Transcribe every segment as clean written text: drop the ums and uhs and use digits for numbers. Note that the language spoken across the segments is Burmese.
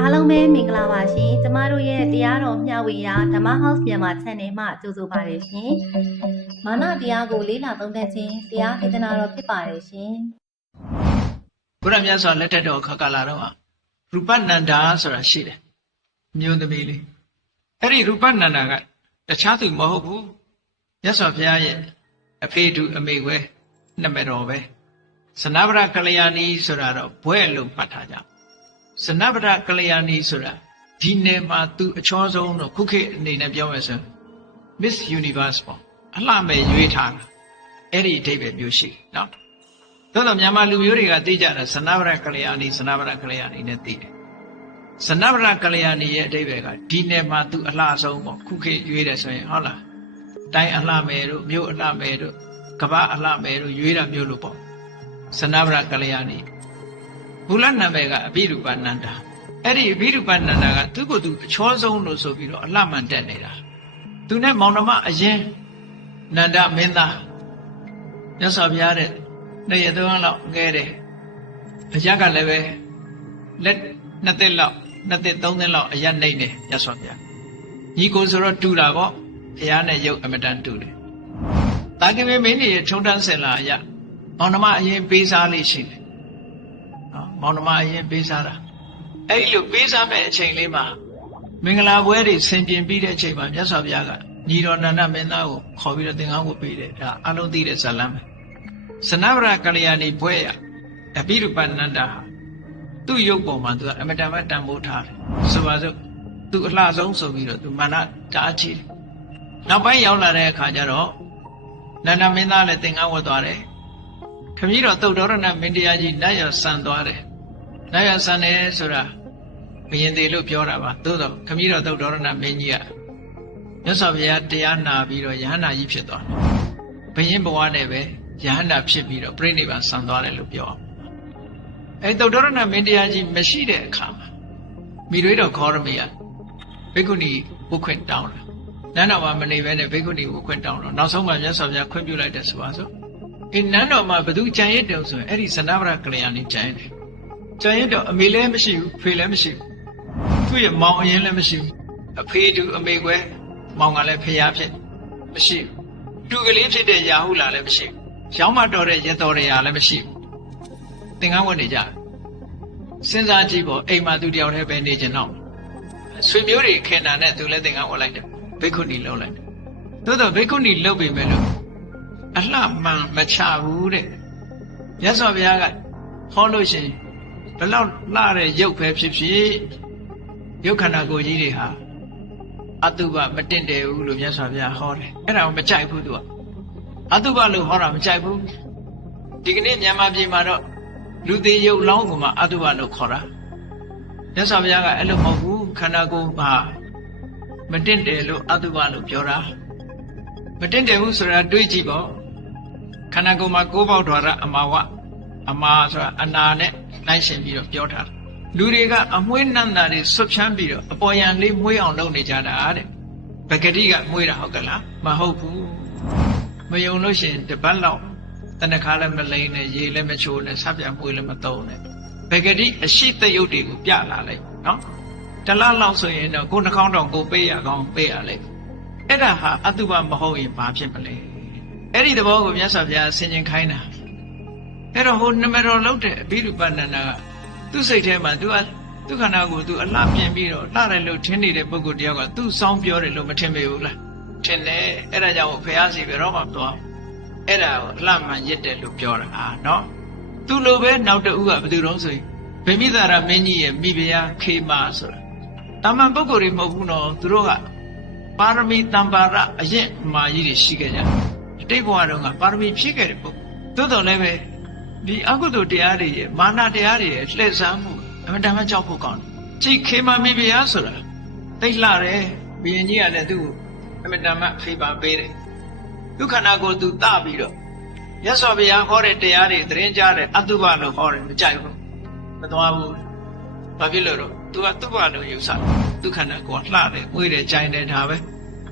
အားလုံးပဲမင်္ဂလာပါရှင်ကျမတို့ရဲ့တရားတော်မျှဝေရာဓမ္မ House မြန်မာ Channel မှာကြိုဆိုပါတယ်ရှင်မာနတရားကိုလေးလာသုံးသပ်ခြင်းတရားဒေသနာတော်ဖြစ်ပါတယ်ရှင်ဘုရားမြတ်စွာလက်ထက်တော်ခါကာလတော့ရူပနန္ဒာဆိုတာရှိတယ်မျိုးသမီးလေးအဲ့ဒီရူပနန္ဒာကတခြားသူမဟုတ်ဘူးမြတ်စွာဘုရားရဲ့အဖေတူအမေခွဲနှစ်မတော်ပဲစနဗရကလျာဏီဆိုတာတော့ဘွဲ့လို့မှတ်ထားကြစနဗရကလျာဏီဆိုတာဒီနယ်မှာသူအချောဆုံးတော့ခုခေတ်အနေနဲ့ပြောမယ်ဆို Miss Universe ပေါ့အလှမဲ့ရွေးထားတာအဲ့ဒီအဓိပ္ပာယ်မျိုးရှိနော်သို့တော့မြန်မာလူမျိုးတွေကသိကြတာစနဗရကလျာဏီစနဗရကလျာဏီနဲ့သိတယ်စနဗရကလျာဏီရဲ့အဓိပ္ပာယ်ကဒီနယ်မှာသူအလှဆုံးပေါ့ခုခေတ်ရွေးတယ်ဆိုရင်ဟုတ်လားတိုင်းအလှမဲ့တို့မြို့အလှမဲ့တို့ကမ္ဘာအလှမဲ့တို့ရွေးတာမျိုးလို့ပေါ့စနဗရကလျာဏီဘုလနာမည်ကအဘိဓုပနန္ဒာအဲ့ဒီအဘိဓုပနန္ဒာကသူ့ကိုယ်သူအချောဆုံးလို့ဆိုပြီးတော့အလှမှန်တက်နေတာသူနဲ့မောင်နှမအရင်နန္ဒမင်းသားမြတ်စွာဘုရားတဲ့နှစ်ရက်သုံးလောက်ငဲတယ်အရကလည်းပဲလက်နှစ်သက်လောက်နှစ်သက်သုံးသက်လောက်အရနှိမ့်တယ်မြတ်စွာဘုရားညီကိုဆိုတော့တူတာပေါ့ဘုရားနဲ့ရုပ်အမတန်တူတယ်တာကိမေမင်းကြီးရဲ့ထုံတန်းဆင်လာအရမောင်နှမအရင်ပေးစားလေးရှိတယ်မောင်နှမအရင်ပေးစားတာအဲ့လိုပေးစားမဲ့အချိန်လေးမှာမင်္ဂလာပွဲတွေဆင်ပြင်ပြီးတဲ့အချိန်မှာမြတ်စွာဘုရားကညီတော်နန္ဒမင်းသားကိုခေါ်ပြီးတော့သင်္ကန်းဝတ်ပေးတယ်ဒါအလုံးသိတဲ့ဇာလမ်းပဲစနဗရကလျာဏီဘွဲ့ရအဘိဓုပနန္ဒာဟာသူ့ရုပ်ပေါ်မှာသူကအမတန်မှတန်ဖိုးထားတယ်ဆိုပါစို့သူအလှဆုံးဆိုပြီးတော့သူမာနတအားကြီးတယ်နောက်ပိုင်းရောက်လာတဲ့အခါကျတော့နန္ဒမင်းသားလည်းသင်္ကန်းဝတ်သွားတယ်ခမည်းတော်သုတ်တော်ရဏမင်းတရားကြီးနတ်ရဆန်သွားတယ်နတ်ရဆန်တယ်ဆိုတာဘယင်သေးလို့ပြောတာပါသို့တော့ခမည်းတော်သုတ်တော်ရဏမင်းကြီးကမြတ်စွာဘုရားတရားနာပြီးတော့ယဟန္တာကြီးဖြစ်သွားတယ်ဘယင်ဘဝနဲ့ပဲယဟန္တာဖြစ်ပြီးတော့ပြိဋိဘံဆန်သွားတယ်လို့ပြောအောင်အဲသုတ်တော်ရဏမင်းတရားကြီးမရှိတဲ့အခါမှာမိတွေတော်ခေါရမေကဘိက္ခုနီဝတ်ခွင့်တောင်းတာနန်းတော်မှာမနေဘဲနဲ့ဘိက္ခုနီဝတ်ခွင့်တောင်းတော့နောက်ဆုံးမှမြတ်စွာဘုရားခွင့်ပြုလိုက်တယ်ဆိုပါစို့နန်းတော်မှာဘသူကြံရစ်တယ်ဆိုရင်အဲ့ဒီစနဗရကလျာဏီကြံရတယ်ကြံရစ်တော့အမေလည်းမရှိဘူးဖေလည်းမရှိဘူးသူ့ရဲ့မောင်အရင်လည်းမရှိဘူးအဖေတူအမေကွယ်မောင်ကလည်းဖျားဖြစ်မရှိဘူးတူကလေးဖြစ်တဲ့ရာဟုလာလည်းမရှိဘူးရောင်းမတော်တဲ့ရတော်ရရာလည်းမရှိဘူးသင်္ကန်းဝတ်နေကြစဉ်းစားကြည့်ပေါ့အိမ်မှာသူတယောက်တည်းပဲနေကြတော့ဆွေမျိုးတွေခင်တာနဲ့သူလည်းသင်္ကန်းဝတ်လိုက်တယ်ဘိက္ခုနီလုံးလိုက်တယ်သို့တော့ဘိက္ခုနီလုံးပြီမဲ့လို့အလှမှန်မချဘူးတဲ့မြတ်စွာဘုရားကဟောလို့ရှိရင်ဘလောက်လှတဲ့ရုပ်ပဲဖြစ်ဖြစ်ရုပ်ခန္ဓာကိုယ်ကြီးတွေဟာအတုပမတင့်တယ်ဘူးလို့မြတ်စွာဘုရားဟောတယ်အဲ့ဒါကိုမကြိုက်ဘူးသူကအတုပလို့ဟောတာမကြိုက်ဘူးဒီကနေ့မြန်မာပြည်မှာတော့လူသေးရုပ်လောင်းကမှအတုပလို့ခေါ်တာမြတ်စွာဘုရားကအဲ့လိုမဟုတ်ဘူးခန္ဓာကိုယ်မှာမတင့်တယ်လို့အတုပလို့ပြောတာမတင့်တယ်ဘူးဆိုတာတွေးကြည့်ပေါ့ခန္ဓာကိုယ်မှာကိုးပေါက်ထွာရအမာဝအမာဆိုတာအနာနဲ့နိုင်ရှင်ပြီးတော့ပြောထားတယ်လူတွေကအမွှေးနန္တာတွေဆွတ်ဖြန်းပြီးတော့အပေါ်ယံလေးမွှေးအောင်လုပ်နေကြတာတဲ့ပဂတိကမွှေးတာဟုတ်ကလားမဟုတ်ဘူးမယုံလို့ရှိရင်တပတ်လောက်တဏခါလည်းမလိမ့်နဲ့ရေလည်းမချိုးနဲ့ဆပ်ပြမွှေးလည်းမသုံးနဲ့ပဂတိအရှိတယုတ်တွေကိုပြလာလိုက်နော်တလလောက်ဆိုရင်တော့ကိုယ်နှာခေါင်းတောင်ကိုပေးရကောင်းပေးရလိုက်အဲ့ဒါဟာအတုပမဟုတ်ရင်ဘာဖြစ်မလဲအဲ့ဒီသဘောကိုမြတ်စွာဘုရားဆင်ခြင်ခိုင်းတာအဲ့တော့ဟိုနမတော်လောက်တဲ့အဘိဓုပနန္ဒာကသူ့စိတ်ထဲမှာသူခန္ဓာကိုယ်သူအလှပြင်ပြီးတော့လှတယ်လို့ထင်နေတဲ့ပုဂ္ဂိုလ်တယောက်ကသူ့စောင်းပြောတယ်လို့မထင်ပေဘူးလားထင်တယ်အဲ့ဒါကြောင့်ဘုရားစီဘယ်တော့မှသွားအဲ့ဒါကိုအလှမှန်ရစ်တယ်လို့ပြောတာနော်သူလိုပဲနောက်တဦးကဘယ်သူတုံးဆိုရင်ဗိမိသာရမင်းကြီးရဲ့မိဖုရားခေမာဆိုတာတာမန်ပုဂ္ဂိုလ်တွေမဟုတ်ဘူးနော်သူတို့ကပါရမီတံပါရအရင်မာကြီးတွေရှိခဲ့ကြတယ်အတိတ်ဘဝတုန်းကပါရမီဖြည့်ခဲ့တဲ့ပုဂ္ဂိုလ်သို့တော်လည်းပဲဒီအကုသိုလ်တရားတွေရဲ့မာနတရားတွေရဲ့လှည့်စားမှုအမှန်တမ်းကြောက်ဖို့ကောင်းတယ်ကြည်ခေမာမိဖုရားဆိုတာသိလှတယ်ဘုရင်ကြီးကလည်းသူ့အမှန်တမ်းဖေးပါပေးတယ်ဒုက္ခနာကိုသူတပြီးတော့မြတ်စွာဘုရားဟောတဲ့တရားတွေသတင်းကြားတယ်အတုပလို့ဟောတယ်မကြိုက်ဘူးမသွားဘူးဘာဖြစ်လို့တော့သူကတုပလို့ယူဆဒုက္ခနာကိုလှတယ်ငွေတယ်ကြိုင်တယ်ဒါပဲ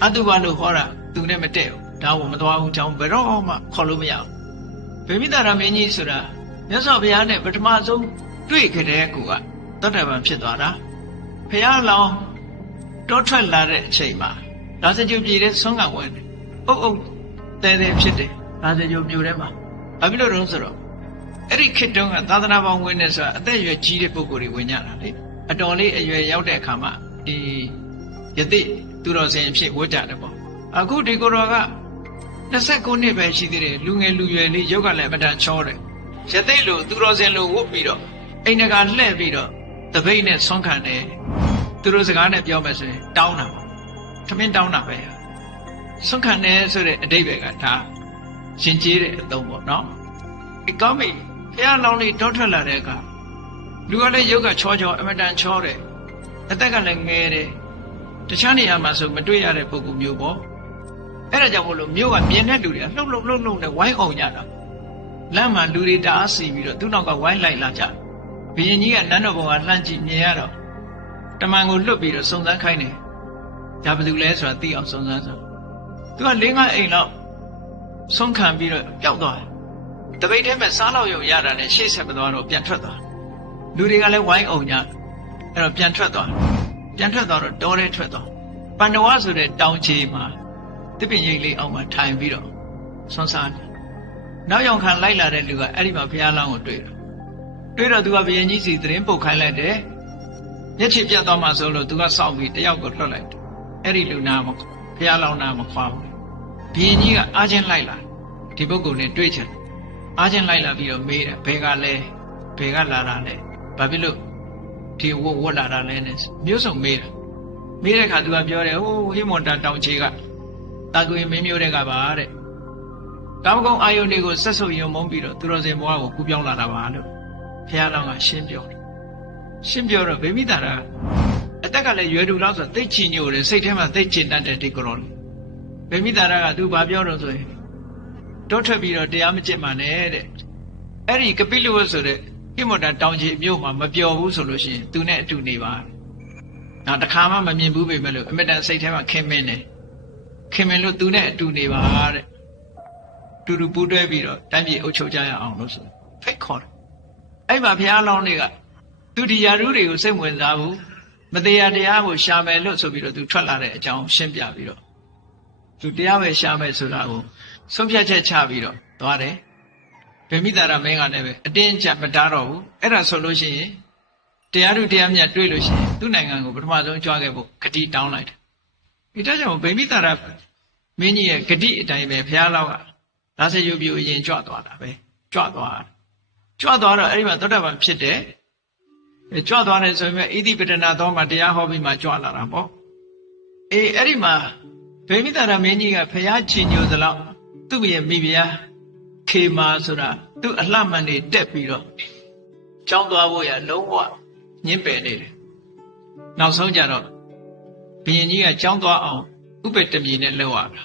အတုပလို့ဟောတာသူနဲ့မတည့်ဘူးဒါကိုမသွားဘူးကြောင်းဘယ်တော့မှခေါ်လို့မရဘူးဗိမိသာရမင်းကြီးဆိုတာမြတ်စွာဘုရားနဲ့ပထမဆုံးတွေ့ခဲ့တဲ့ကူကသောတာပန်ဖြစ်သွားတာ ဖះလောင်းတောထွက်လာတဲ့အချိန်မှာရာဇဂျိုပြည်တဲ့ဆွမ်းကဝင်တယ်အုပ်တဲဖြစ်တယ်ရာဇဂျိုမြို့ထဲမှာဘာဖြစ်လို့လဲဆိုတော့အဲ့ဒီခေတ်တုန်းကသာသနာပေါင်းဝင်နေဆိုတာအသက်အရွယ်ကြီးတဲ့ပုဂ္ဂိုလ်တွေဝင်ကြတာလေအတော်လေးအရွယ်ရောက်တဲ့အခါမှာဒီယတိသူတော်စင်အဖြစ်ဝတ်ကြတယ်ပေါ့အခုဒီကိုတော်က29နှစ်ပဲရှိသေးတယ်လူငယ်လူရွယ်လေးရုပ်ကလည်းအမှန်ချောတယ်ယတိလိုသူတော်စင်လိုဝတ်ပြီးတော့အိမ်ကလှည့်ပြီးတော့တပိတ်နဲ့ဆွမ်းခံတယ်သူတို့စကားနဲ့ပြောမယ်ဆိုရင်တောင်းတာပေါ့ထမင်းတောင်းတာပဲဆွမ်းခံတယ်ဆိုတဲ့အဓိပ္ပာယ်ကဒါရှင်ကျေးတဲ့အသုံးပေါ့နော်ဒီကောင်းပြီဘုရားလောင်းလေးတောထွက်လာတဲ့အခါလူကလည်းရုပ်ကချောအမတန်ချောတယ်အသက်ကလည်းငယ်တယ်တခြားနေရာမှာဆိုမတွေ့ရတဲ့ပုဂ္ဂိုလ်မျိုးပေါ့အဲ့ဒါကြောင့်မို့လို့မြို့ကမြင်တဲ့လူတွေကလှုပ်နဲ့ဝိုင်းအောင်ကြတာလမ်းမှာလူတွေတအားစီပြီးတော့သူ့နောက်ကဝိုင်းလိုက်လာကြဘုရင်ကြီးကနန်းတော်ဘုံကလှမ်းကြည့်မြင်ရတော့တမန်ကိုလွတ်ပြီးတော့စုံစမ်းခိုင်းတယ်ဒါဘယ်သူလဲဆိုတာသိအောင်စုံစမ်းဆိုသူက၄-၅အိမ်လောက်ဆုံးခံပြီးတော့ပျောက်သွားတယ်တပိတ်ထဲမှာစားလောက်ရုံရတာနဲ့ရှေ့ဆက်မသွားတော့ပြန်ထွက်သွားလူတွေကလည်းဝိုင်းအောင်ကြအဲ့တော့ပြန်ထွက်သွားတော့တောထဲထွက်သွားပန္နဝဆိုတဲ့တောင်ချေမှာတစ်ပင်ရိပ်လေးအောက်မှာထိုင်ပြီးတော့ဆွမ်းစားတယ်နောက်ရောက်ခံလိုက်လာတဲ့လူကအဲ့ဒီမှာဘုရားလောင်းကိုတွေ့တော့သူကဘုရင်ကြီးစီသတင်းပုတ်ခိုင်းလိုက်တယ်မျက်ခြေပြတ်သွားမှဆိုလို့သူကစောင့်ပြီးတယောက်ကိုလွှတ်လိုက်တယ်အဲ့ဒီလူနာမဘုရားလောင်းနာမခွာဘူးဘုရင်ကြီးကအားချင်းလိုက်လာဒီပုဂ္ဂိုလ်နဲ့တွေ့ချင်အားချင်းလိုက်လာပြီးတော့မေးတယ်ဘယ်ကလာတာလဲဘာဖြစ်လို့ဒီဝတ်လာတာလဲနဲ့မျိုးစုံမေးတဲ့အခါသူကပြောတယ်ဟိုဟိမွန်တာတောင်ချေကတာကွေမင်းမျိုးတွေကပါတဲ့ကာမဂုဏ်အာယုန်တွေကိုဆက်ဆုပ်ယုံမုန်းပြီးတော့သူတော်စင်ဘဝကိုကူးပြောင်းလာတာပါလို့ဘုရားလောင်းကရှင်းပြောတော့ဗေမိတာရအတက်ကလည်းရွယ်တူလောက်ဆိုသိချင်ညို့တယ်စိတ်ထဲမှာသိချင်တတ်တဲ့ဒီကရောဗေမိတာရကသူဘာပြောတော့ဆိုရင်တောထွက်ပြီးတော့တရားမကျင့်ပါနဲ့တဲ့အဲ့ဒီကပိလဝတ်ဆိုတဲ့ဟိမွန်တာတောင်ချေမြို့မှာမပျော်ဘူးဆိုလို့ရှိရင်သူနဲ့အတူနေပါနောက်တစ်ခါမှမမြင်ဘူးပဲမဲ့လို့အမတန်စိတ်ထဲမှာခင်မင်းလို့သူနဲ့အတူနေပါတဲ့တူတူပူးတွဲပြီးတော့တိုင်းပြည်အုပ်ချုပ်ကြရအောင်လို့ဆိုဖိတ်ခေါ်တယ်အဲ့မှာဘုရားလောင်းတွေကသူဒီယာရုတွေကိုစိတ်ဝင်စားဘူးမတရားတရားကိုရှာမယ်လို့ဆိုပြီးတော့သူထွက်လာတဲ့အကြောင်းရှင်းပြပြီးတော့သူတရားပဲရှာမယ်ဆိုတာကိုဆုံးဖြတ်ချက်ချပြီးတော့သွားတယ်ဗေမိတာရမင်းကလည်းပဲအတင်းချမတားတော့ဘူးအဲ့ဒါဆိုလို့ရှိရင်တရားသူတရားမြတ်တွေ့လို့ရှိရင်သူ့နိုင်ငံကိုပထမဆုံးကြွားခဲ့ဖို့ဂတိတောင်းလိုက်တယ်ဒီတော့ကြောင့်ဗေမိတာရမင်းကြီးရဲ့ဂတိအတိုင်းပဲဘုရားလောင်းကရာဇယုပြူအရင်ကြွသွားတာပဲကြွသွားတော့အဲ့ဒီမှာသောတာပန်ဖြစ်တယ်ကြွသွားတယ်ဆိုရင်ဣတိပတနာတော်မှာတရားဟောပြီးမှကြွလာတာပေါ့အဲ့ဒီမှာဗေမိတာရမင်းကြီးကဘုရားချီညိုသလောက်သူ့ရဲ့မိဖုရားခေမာဆိုတာသူ့အလှမှန်တွေတက်ပြီးတော့ကြောင်းသွားဖို့ရလုံးဝညှင်းပယ်နေတယ်နောက်ဆုံးကြတော့ဘုရင်ကြီးကကြောင်းသွားအောင်ဥပ္ပတမြေနဲ့လောက်ရတာ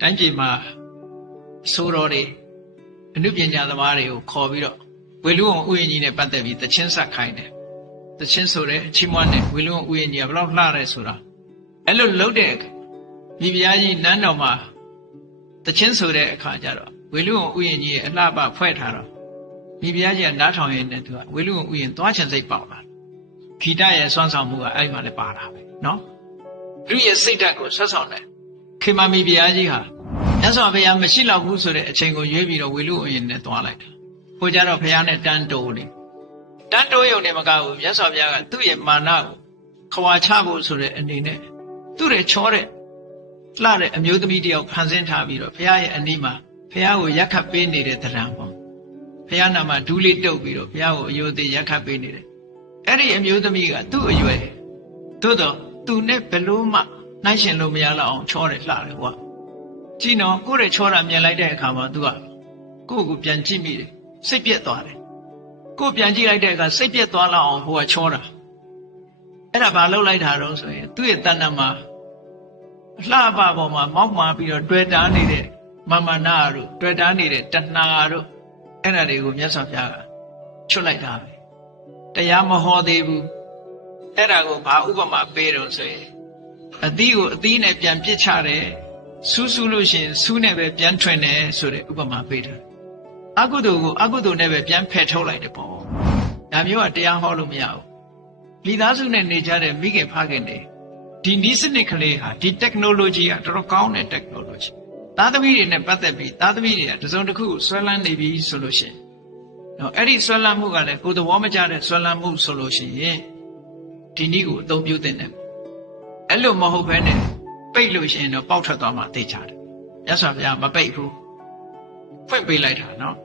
တိုင်းပြည်မှာဆိုတော်တွေအနုပညာသမားတွေကိုခေါ်ပြီးတော့ဝေလူဝံဥယျာဉ်ကြီးနဲ့ပတ်သက်ပြီးတချင်းဆက်ခိုင်းတယ်တချင်းဆိုတဲ့ချီးမွမ်းတဲ့ဝေလူဝံဥယျာဉ်ကြီးကဘယ်လောက်လှရဲဆိုတာအဲ့လိုလှုပ်တဲ့မိဖုရားကြီးနန်းတော်မှာတချင်းဆိုတဲ့အခါကျတော့ဝေလူဝံဥယျာဉ်ကြီးရဲ့အလှပဖွဲ့ထားတော့မိဖုရားကြီးကနားထောင်ရင်းနဲ့သူကဝေလူဝံဥယျာဉ်သွားချင်စိတ်ပေါက်လာဂီတရဲ့စွမ်းဆောင်မှုကအဲ့ဒီမှာလည်းပါတာပဲနော်လူရဲ့စိတ်ဓာတ်ကိုဆွတ်ဆောင်တယ်ခေမာမိဖုရားကြီးဟာမြတ်စွာဘုရားမရှိတော့ဘူးဆိုတဲ့အချိန်ကိုရွေးပြီးတော့ဝေလူဝံဥယျာဉ်နဲ့သွားလိုက်တာဟိုကြတော့ဘုရားနဲ့တန်းတိုးနေတန်းတိုးရုံနဲ့မကဘူးမြတ်စွာဘုရားကသူ့ရဲ့မာနကိုခွာချဖို့ဆိုတဲ့အနေနဲ့သူ့ရဲ့ချောတဲ့လှတဲ့အမျိုးသမီးတယောက်ဖန်ဆင်းထားပြီးတော့ဘုရားရဲ့အနီးမှာဘုရားကိုရက်ခတ်ပေးနေတဲ့တရားပေါ့ဘုရားနာမှာဒူးလေးတုပ်ပြီးတော့ဘုရားကိုအယုသေးရက်ခတ်ပေးနေတယ်အဲ့ဒီအမျိုးသမီးကသူ့အရွယ်သို့တော့သူနဲ့ဘယ်လို့မှနှိုင်းရှင်လို့မရတော့အောင်ချောတယ်လှတယ်ကွာကြည့်နော်ကိုယ့်ရဲ့ချောတာမြင်လိုက်တဲ့အခါမှာသူကကိုယ့်ကိုပြန်ကြည့်မိတယ်စိတ်ပြက်သွားတယ်ကိုယ်ပြန်ကြည့်လိုက်တဲ့အခါစိတ်ပြက်သွားလောက်အောင်ဟိုကချောတာအဲ့ဒါဘာလုပ်လိုက်တာတော့ဆိုရင်သူ့ရဲ့တဏ္ဍာမှာအလှပပေါ်မှာမောက်မာပြီးတော့တွေ့တာနေတဲ့မာမနာတို့တွေ့တာနေတဲ့တဏှာတို့အဲ့ဒါတွေကိုမြတ်စွာဘုရားကချွတ်လိုက်တာပဲတရားမဟောသေးဘူးအဲ့ဒါကိုဘာဥပမာပေးတော့ဆိုရင်အသီးကိုအသီးနဲ့ပြန်ပစ်ချတယ်ဆူးလို့ရှိရင်ဆူးနဲ့ပဲပြန်ထွင်တယ်ဆိုတဲ့ဥပမာပေးတာအကုသိုလ်ကိုအကုသိုလ်နဲ့ပဲပြန်ဖယ်ထုတ်လိုက်တယ်ပေါ့ဒါမျိုးကတရားဟောလို့မရဘူး မိသားစုနဲ့နေကြတဲ့မိခင်ဖခင်တွေဒီနည်းစနစ်ကလေးဟာဒီ technology ကတော်တော်ကောင်းတဲ့ technology သားသမီးတွေနဲ့ပတ်သက်ပြီးသားသမီးတွေကတစုံတစ်ခုကိုဆွဲလန်းနေပြီဆိုလို့ရှိရင်နော်အဲ့ဒီဆွဲလန်းမှုကလည်းကိုယ်သဘောမကျတဲ့ဆွဲလန်းမှုဆိုလို့ရှိရင်ဒီနည်းကိုအသုံးပြုသင့်တယ်အဲ့လိုမဟုတ်ဘဲနဲ့ပိတ်လို့ရှိရင်တော့ပေါက်ထွက်သွားမှသိချတယ်မြတ်စွာဘုရားမပိတ်ဘူးဖွင့်ပေးလိုက်တာနော်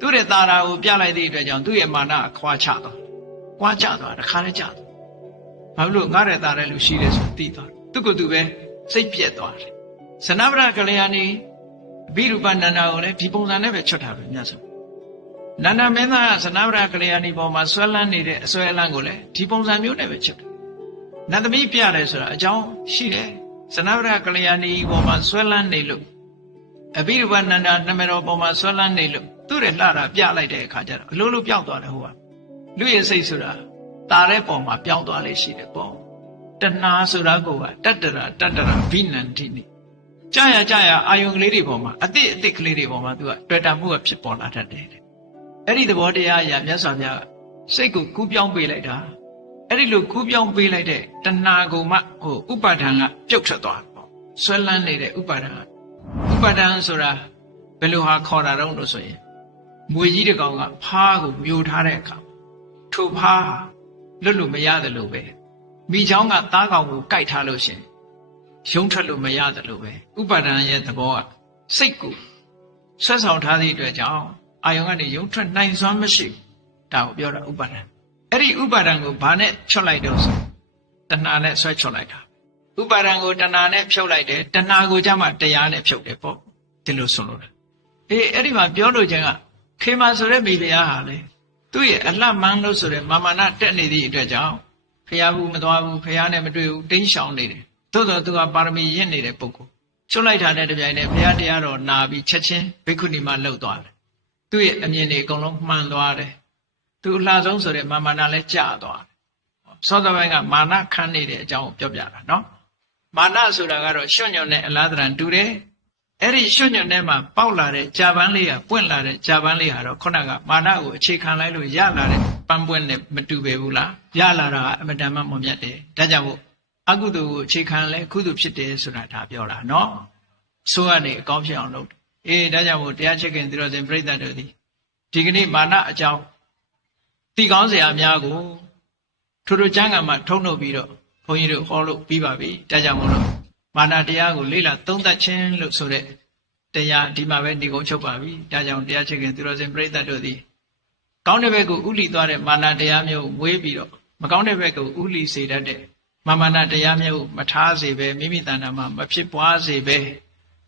သူ့ရဲ့တာရာကိုပြလိုက်တဲ့အတွက်ကြောင့်သူ့ရဲ့မာနအခွာချသွားကွာချသွားတခါလဲချသွားဘာလို့ငါရဲ့တာရဲလူရှိတယ်ဆိုသိသွားသူကသူပဲစိတ်ပြက်သွားတယ်ဇနဗရကလျာဏီအဘိရူပနန္ဒာကိုလည်းဒီပုံစံနဲ့ပဲချွတ်ထားပဲမြတ်စွာနန္ဒမင်းသားကဇနဗရကလျာဏီပေါ်မှာဆွဲလန်းနေတဲ့အဆွဲအလန်းကိုလည်းဒီပုံစံမျိုးနဲ့ပဲချွတ်တယ်နတ်သမီးပြတယ်ဆိုတာအကြောင်းရှိတယ်ဇနဗရကလျာဏီပေါ်မှာဆွဲလန်းနေလို့အဘိရူပနန္ဒာနမတော်ပေါ်မှာဆွဲလန်းနေလို့သူ့ရဲ့လှတာပြလိုက်တဲ့အခါကျတော့အလိုလိုပြောင်းသွားတယ်ဟိုကလူရဲ့စိတ်ဆိုတာတာတဲ့ပုံမှာပြောင်းသွားလေရှိတယ်ပေါ့တဏှာဆိုတာကတတ္တရာဘိနန္တိနိကြာရအာယုံကလေးတွေပေါ်မှာအစ်စ်ကလေးတွေပေါ်မှာသူကတွေ့တာမှုကဖြစ်ပေါ်လာတတ်တယ်အဲ့ဒီသဘောတရားအရာမြတ်စွာဘုရားစိတ်ကိုကူးပြောင်းပေးလိုက်တာအဲ့ဒီလိုကူးပြောင်းပေးလိုက်တဲ့တဏှာကိုမှဟိုဥပါဒံကပြုတ်ထွက်သွားပေါ့ဆွဲလန်းနေတဲ့ဥပါဒံဆိုတာဘယ်လိုဟာခေါ်တာတော့လို့ဆိုရင်မွေကြီးတစ်ကောင်ကဖားကိုမျိုးထားတဲ့အခါထိုဖားလွတ်လို့မရတယ်လို့ပဲမိချောင်းကသားကောင်ကိုကြိုက်ထားလို့ရှင်ရုံထွက်လို့မရတယ်လို့ပဲဥပါဒံရဲ့သဘောကစိတ်ကိုဆက်ဆောင်ထားသည့်အတွက်ကြောင့်အာယုံကနေရုံထွက်နိုင်စွမ်းမရှိဒါကိုပြောတာဥပါဒံအဲ့ဒီဥပါဒံကိုဘာနဲ့ချွတ်လိုက်တော့ဆိုတဏှာနဲ့ဆွဲချွတ်လိုက်တာဥပါဒံကိုတဏှာနဲ့ဖြုတ်လိုက်တယ်တဏှာကိုကြမှာတရားနဲ့ဖြုတ်တယ်ပေါ့ဒီလိုဆိုလို့အဲ့ဒီမှာပြောလို့ခြင်းကခေမာဆိုတဲ့မိဖုရားဟာလေသူ့ရဲ့အလှမန်းလို့ဆိုတဲ့မာမာနတက်နေသည့်အတွက်ကြောင့်ဖျားဘူးမသွားဘူးဖျားနဲ့မတွေ့ဘူးတိမ်းရှောင်နေတယ်သို့တော်သူကပါရမီရင့်နေတဲ့ပုဂ္ဂိုလ်ချွတ်လိုက်တာနဲ့တပြိုင်နက်ဖျားတရားတော်နာပြီးချက်ချင်းဘိက္ခုနီမလှုပ်သွားတယ်သူ့ရဲ့အမြင်တွေအကုန်လုံးမှန်သွားတယ်သူအလှဆုံးဆိုတဲ့မာမာနလည်းကျသွားတယ်စောစောပိုင်းကမာနခန်းနေတဲ့အကြောင်းကိုပြောပြတာနော်မာနဆိုတာကတော့ရွှွညွန့်နဲ့အလားတန်တူတယ်အဲ့ဒီရွှွညွန့်ထဲမှာပေါက်လာတဲ့ဂျာပန်းလေးကပွင့်လာတဲ့ဂျာပန်းလေးဟာတော့ခုနကမာနကိုအခြေခံလိုက်လို့ရလာတဲ့ပန်းပွင့်နဲ့မတူပဲဘူးလားရလာတာအမတန်မှမွန်မြတ်တယ်ဒါကြောင့်မို့အကုသိုလ်ကိုအခြေခံလဲကုသိုလ်ဖြစ်တယ်ဆိုတာဒါပြောတာနော်ဆိုကနေအကောင်းဖြစ်အောင်လုပ်တယ်ဒါကြောင့်မို့တရားချစ်ခင်သီတော်စင်ပြိဿတို့ဒီကနေ့မာနအကြောင်းသိကောင်းစရာအများကိုထိုကျမ်းဂန်မှာထုတ်နှုတ်ပြီးတော့ဘုန်းကြီးတို့ဟောလို့ပြီးပါပြီဒါကြောင့်မို့လို့မာနတရားကိုလေ့လာသုံးသပ်ခြင်းလို့ဆိုတဲ့တရားဒီမှာပဲဒီကုန်းချုပ်ပါပြီဒါကြောင့်တရားချစ်ခင်သူတော်စင်ပြိဿတို့သည်ကောင်းတဲ့ဘက်ကိုဥလီသွားတဲ့မာနတရားမျိုးကိုမွေးပြီးတော့မကောင်းတဲ့ဘက်ကိုဥလီစေတတ်တဲ့မာနတရားမျိုးကိုမထားစေပဲမိမိတဏ္ဍာမှာမဖြစ်ပွားစေပဲ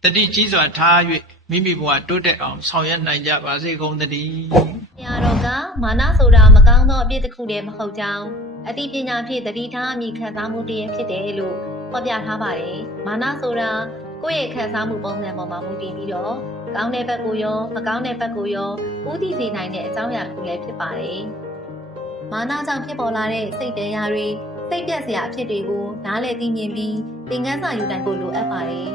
တတိကြီးစွာထား၍မိမိဘဝတိုးတက်အောင်ဆောင်ရွက်နိုင်ကြပါစေကုန်သတည်းဆရာတော်ကမာနဆိုတာမကောင်းသောအပြစ်တစ်ခုတည်းမဟုတ်ကြောင်းအသိပညာဖြင့်တတိထားမိခံစားမှုတည်းဖြစ်တယ်လို့ဖော်ပြထားပါတယ်မာနဆိုတာကိုယ့်ရဲ့ခံစားမှုပုံစံပေါ်မှာမူတည်ပြီးတော့ကောင်းတဲ့ဘက်ကိုရောမကောင်းတဲ့ဘက်ကိုရောဥတည်စေနိုင်တဲ့အကြောင်းအရာတစ်ခုလည်းဖြစ်ပါတယ်မာနကြောင့်ဖြစ်ပေါ်လာတဲ့စိတ်တရားတွေစိတ်ပြက်စရာအဖြစ်တွေကိုနားလည်သိမြင်ပြီးသင်ခန်းစာယူနိုင်ဖို့လိုအပ်ပါတယ်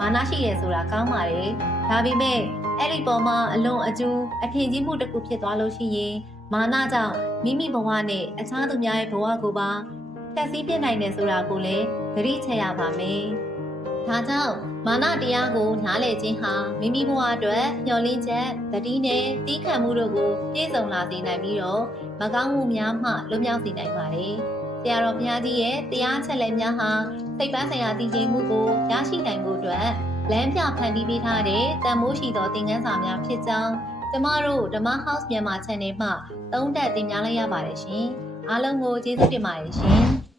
မာနရှိရဲဆိုတာကောင်းပါတယ်ဒါပေမဲ့အဲ့ဒီပေါ်မှာအလွန်အကျူးအထင်ကြီးမှုတစ်ခုဖြစ်သွားလို့ရှိရင်မာနကြောင့်မိမိဘဝနဲ့အခြားသူများရဲ့ဘဝကိုပါဖျက်ဆီးပြနိုင်တယ်ဆိုတာကိုလည်းသတိချရပါမယ်ဒါကြောင့်မာနတရားကိုနားလည်ခြင်းဟာမိမိဘဝအတွက်ညှော်လင့်ချက်သတိနဲ့တီးခံမှုတို့ကိုပြည့်စုံလာစေနိုင်ပြီးတော့မကောင်းမှုများမှလွတ်မြောက်စေနိုင်ပါတယ်ဆရာတော်ဘုရားကြီးရဲ့တရားချက်လက်များဟာစိတ်ပန်းဆိုင်ရာတည်ငြိမ်မှုကိုရရှိနိုင်ဖို့အတွက်လမ်းပြဖန်တီးပေးထားတဲ့တန်မိုးရှိသောသင်ခန်းစာများဖြစ်ကြောင်းကျမတို့ဓမ္မ House မြန်မာ Channel မှသုံးသပ်တင်ပြလိုက်ရပါတယ်ရှင်အားလုံးကိုကျေးဇူးတင်ပါတယ်ရှင်